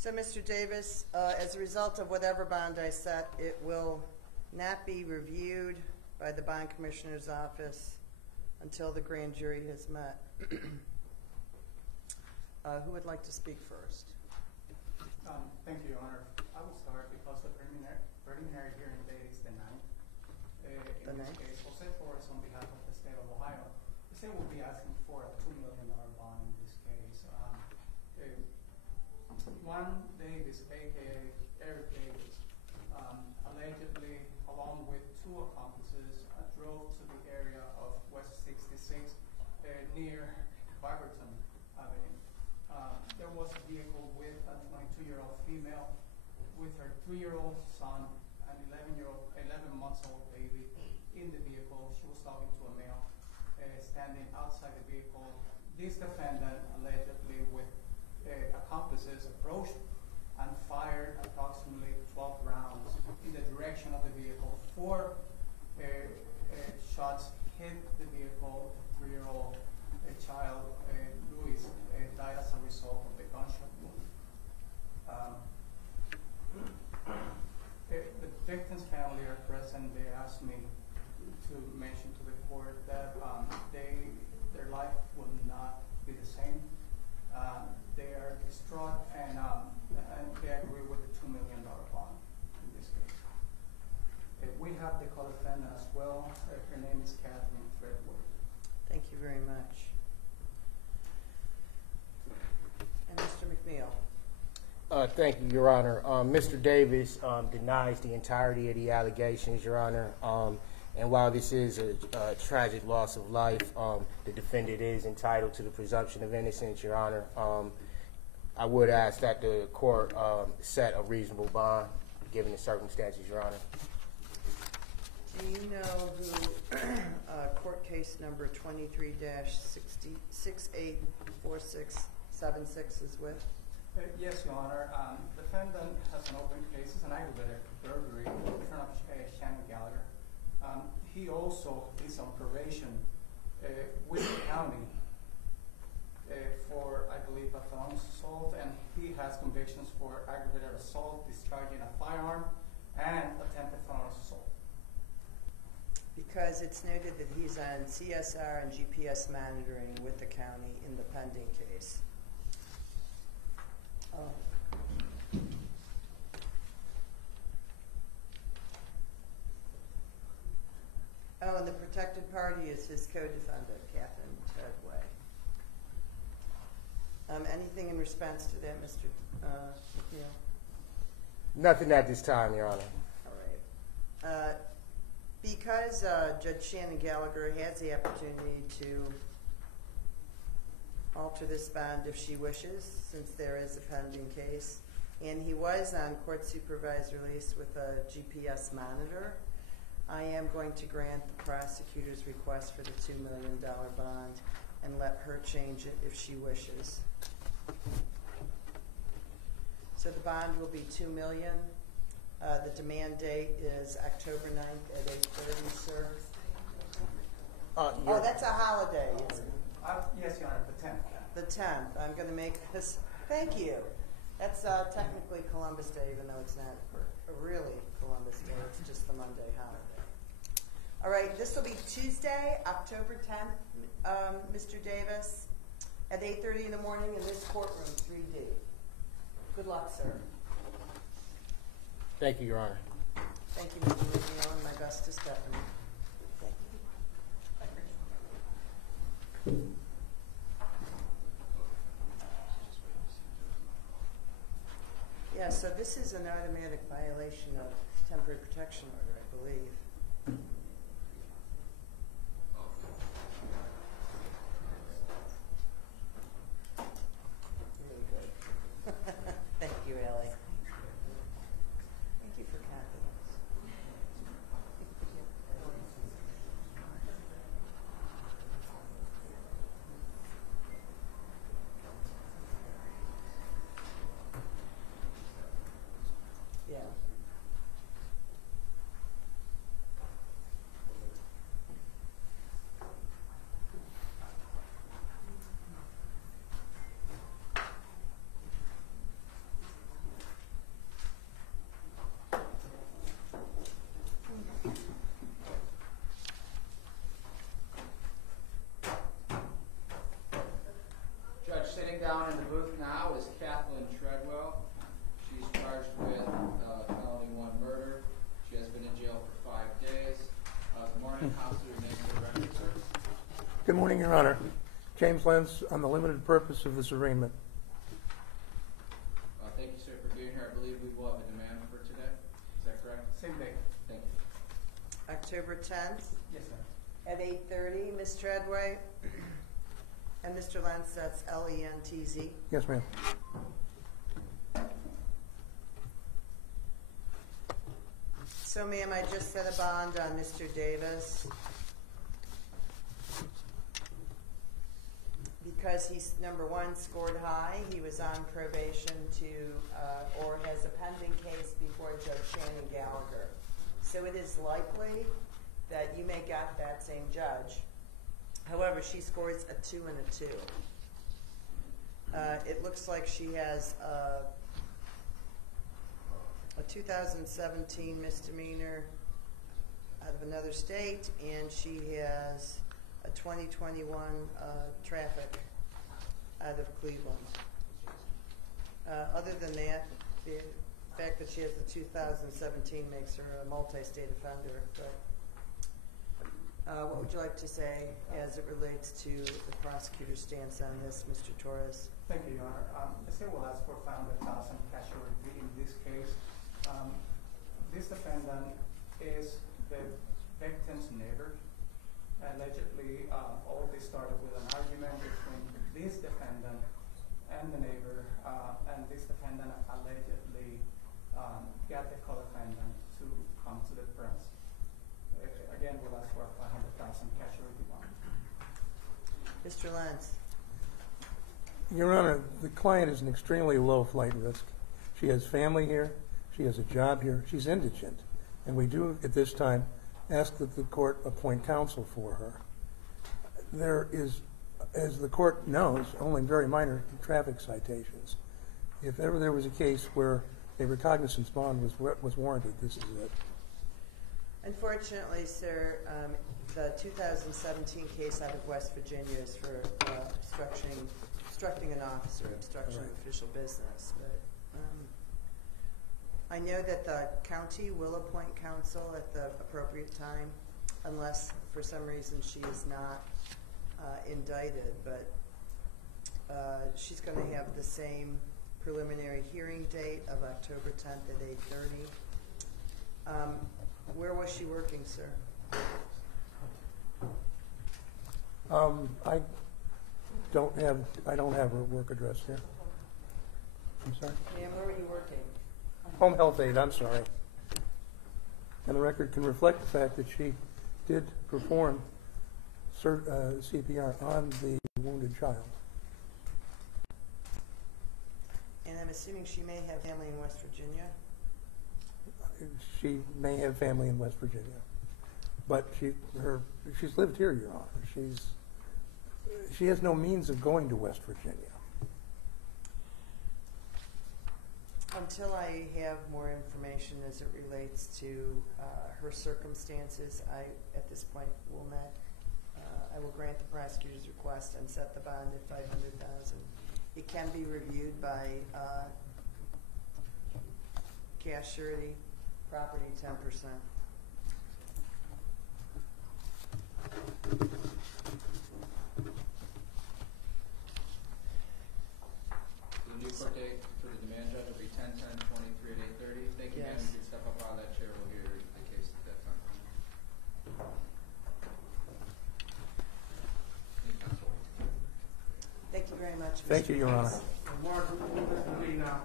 So, Mr. Davis, as a result of whatever bond I set, it will not be reviewed by the bond commissioner's office until the grand jury has met. Who would like to speak first? Thank you, Your Honor. I will start because the preliminary hearing date is the 9th. In this case, Jose Torres, on behalf of the state of Ohio, the state will be asking for a $2 million bond in this case. Juan Davis, a.k.a. Eric Davis, allegedly, along with two accomplices, drove to the area of West 66 near Barberton Avenue. There was a vehicle with a 22-year-old female with her 3-year-old son and 11-month-old baby in the vehicle. She was talking to a male standing outside the vehicle. This defendant, allegedly with accomplices, approached and fired approximately 12 rounds in the direction of the vehicle. 4 shots hit the vehicle. The 3-year-old child, Luis, died as a result of the gunshot wound. The victim's family are present. They asked me to mention to the court that their life will not be the same. They are distraught and they agree with the $2 million bond in this case. We have the co-defendant as well. Her name is Catherine Threadwood. Thank you very much. And Mr. McNeil. Thank you, Your Honor. Mr. Davis denies the entirety of the allegations, Your Honor. And while this is a tragic loss of life, the defendant is entitled to the presumption of innocence, Your Honor. I would ask that the court set a reasonable bond, given the circumstances, Your Honor. Do you know who court case number 23-684676 is with? Yes, Your Honor. Defendant has an open case. It's an aggravated burglary in front of Shannon Gallagher. He also is on probation with the county for, I believe, a felony assault, and he has convictions for aggravated assault, discharging a firearm, and attempted felony assault. Because it's noted that he's on CSR and GPS monitoring with the county in the pending case. Oh, and the protected party is his co-defendant, Catherine Threadwood. Anything in response to that, Mr. McNeil? Nothing at this time, Your Honor. All right. Because Judge Shannon Gallagher has the opportunity to alter this bond if she wishes, since there is a pending case, and he was on court-supervised release with a GPS monitor, I am going to grant the prosecutor's request for the $2 million bond and let her change it if she wishes. So the bond will be $2 million. The demand date is October 9th at 8:30, sir. Oh, that's a holiday. Yes, Your Honor, the 10th. The 10th. I'm going to make this. Thank you. That's technically Columbus Day, even though it's not really Columbus Day. It's just the Monday holiday. All right, this will be Tuesday, October 10th, Mr. Davis, at 8:30 in the morning in this courtroom, 3D. Good luck, sir. Thank you, Your Honor. Thank you, Mr. McNeil, and my best to Stephanie. Thank you. Yeah, so this is an automatic violation of temporary protection order, I believe. Really good. Thank you, Ellie. Thank you for confidence. Yeah. Good morning, Your Honor. James Lenz on the limited purpose of this arraignment. Thank you, sir, for being here. I believe we will have a demand for today. Is that correct? Same day. Thank you. October 10th Yes, sir. at 8:30, Ms. Treadway. And Mr. Lentz, that's Lentz. Yes, ma'am. So, ma'am, I just set a bond on Mr. Davis because he's, number one, scored high. He was on probation or has a pending case before Judge Shannon Gallagher. So it is likely that you may get that same judge. However, she scores a 2 and a 2. It looks like she has a 2017 misdemeanor out of another state, and she has a 2021 traffic out of Cleveland. Other than that, the fact that she has the 2017 makes her a multi-state offender. But what would you like to say as it relates to the prosecutor's stance on this, Mr. Torres? Thank you, Your Honor. The state will ask for $500,000 cash surety in this case. This defendant is the victim's neighbor. Allegedly, all this started with an argument between this defendant and the neighbor, and this defendant allegedly got the co-defendant to come to the premise. Again, we'll ask for a $500,000 cash surety bond. Mr. Lentz. Your Honor, the client is an extremely low flight risk. She has family here. She has a job here. She's indigent. And we do, at this time, ask that the court appoint counsel for her. There is, as the court knows, only very minor traffic citations. If ever there was a case where a recognizance bond was warranted, this is it. Unfortunately, sir, the 2017 case out of West Virginia is for obstructing an officer, obstruction of official business. But I know that the county will appoint counsel at the appropriate time, unless for some reason she is not indicted. But she's going to have the same preliminary hearing date of October 10th at 8:30. Where was she working, sir? I don't have her work address here. I'm sorry? Ma'am, where were you working? Home health aide, I'm sorry. And the record can reflect the fact that she did perform CPR on the wounded child. And I'm assuming she may have family in West Virginia? She may have family in West Virginia, but she's lived here, Your Honor. She has no means of going to West Virginia. Until I have more information as it relates to her circumstances, I, at this point, will not. I will grant the prosecutor's request and set the bond at $500,000. It can be reviewed by cash surety, property 10%. The new court date for the demand judge will be 10/10/23 at 8:30. Thank you, ma'am. Yes. You can step up out of that chair. We'll hear the case at that time. Thank you, counsel. Thank you very much, Mr. Thank you, Your Honor. Lentz. Mark, we now.